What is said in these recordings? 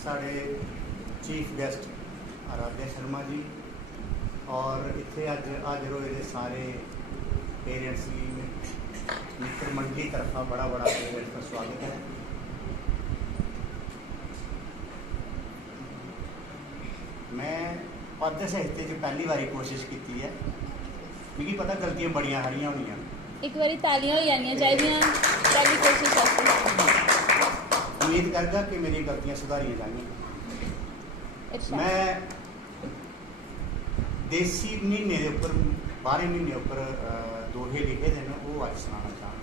साढ़े chief guest Aaradhya Sharma ji और इत्थे अज हाजिर होए दे सारे पेरेंट्स की मित्र मंडली तरफा बड़ा बड़ा पेरेंट्स का स्वागत है। मैं पद साहित्य च पहली बारी कोशिश की है। मिगी पता गलतियां बड़ियां सारियां होनियां, एक बारी तालियां हो जानियां चाहिए पहली कोशिश वास्ते। उम्मीद करगा कि मेरी गलतियां सुधारियां जाएंगी। मैं देसी महीने के उपर 12 महीने उपर दोहे लिखे दे वो अज सुनाना चाहता।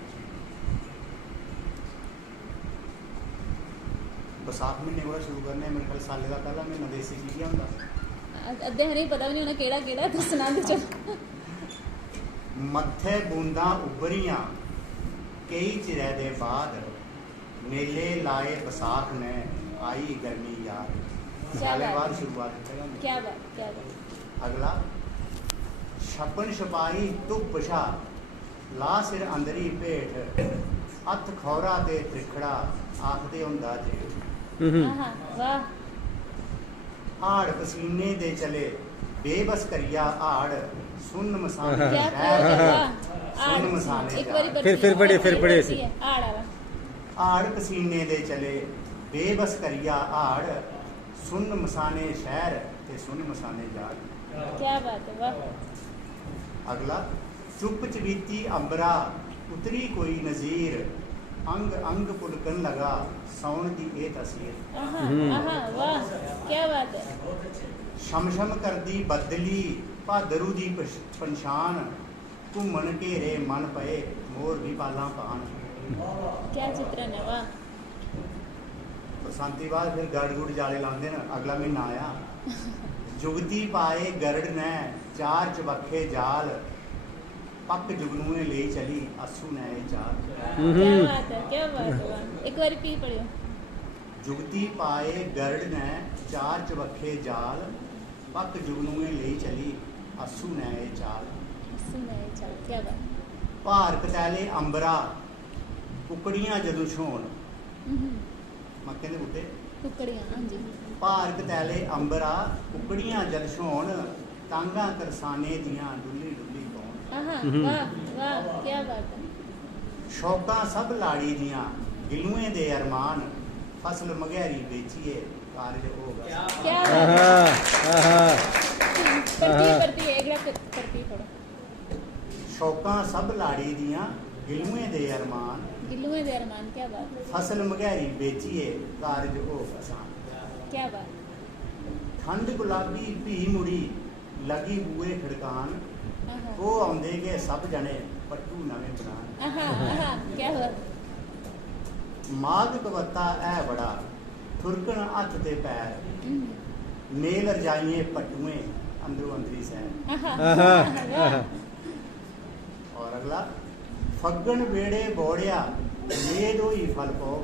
बसाख महीने को शुरू करने मेरे ख्याल साले का पहला महीना देसी की क्या होंगे अद्धे हरें पता भी नहीं होना केड़ा केड़ा दसना तो चलो। मत्थे बूंदा उभरियां कई चिरै दे बाद मेले लाए बसाख ने आई गर्मी याद। साले बाद शुरुआत क्या बात अगला छप्पन छपाई धुप छा ला सिर अंदरी भेट हथ खौरा ते त्रिखड़ा आखदे हुंदा जेठ। वाह हाड़ पसीने दे चले बेबस करिया हाड़ सुन मसाने क्या सुन मसाने एक बारी फिर पढ़े सी हाड़ पसीने दे चले बेबस करिया हाड़ सुन मसाने शहर ते सुन मसाने जाड़। क्या बात है वाह। अगला चुप चबीती अंबरा उतरी कोई नज़ीर अंग अंग पुलकन लगा सौन की ए तस्वीर। वाह क्या बात है। शमशम करदी बदली भादरू दी पंछान घूमन घेरे मन पए मोर भी पाला पान। क्या चित्रण है वाह। बरसांती बाद फिर गड़ गुड़ जाले लाते न। अगला महीना आया जुगती पाए गरड़ ने चार चबखे जाल पक जुगनू ने ले चली आसू ने चाल। क्या बात है वाह। एक बार पी पढ़ियो। जुगती पाए गरड़ ने चार चबखे जाल पक जुगनू ने ले चली आसू ने चाल। क्या बात। भार कतैले अंबरा कुकड़ियां जदों छोन मक्के दे बूटे कुकड़ियां हां जी। भार कतैले अंबरा कुकड़ियां जद छोन टांगा करसाने दियां डुल्ली डुल्ली कौन। वाह वाह क्या बात है। शौकां सब लाड़ी दियां गिलुएं दे अरमान फसल मगैरी बेचिए कारज होगा। क्या करती है एक करती पढ़ो। शौकां सब लाड़ी दियां गिलुएं दे अरमान क्या बात है। फसल मगैरी बेचिए कारज होगा आसान। क्या बात। ठंड गुलाबी भी मुड़ी लगी बूए खड़कान वो आउंदे के सब जने पट्टू नवे बनान। क्या बात। माघ कवत्ता ऐ बड़ा ठुरकन हथ ते पैर नेल रजाइए पट्टुएं अंदरों अंदरी सैर। और अगला फग्गन वेड़े बोड़िया मेद होई फल भोग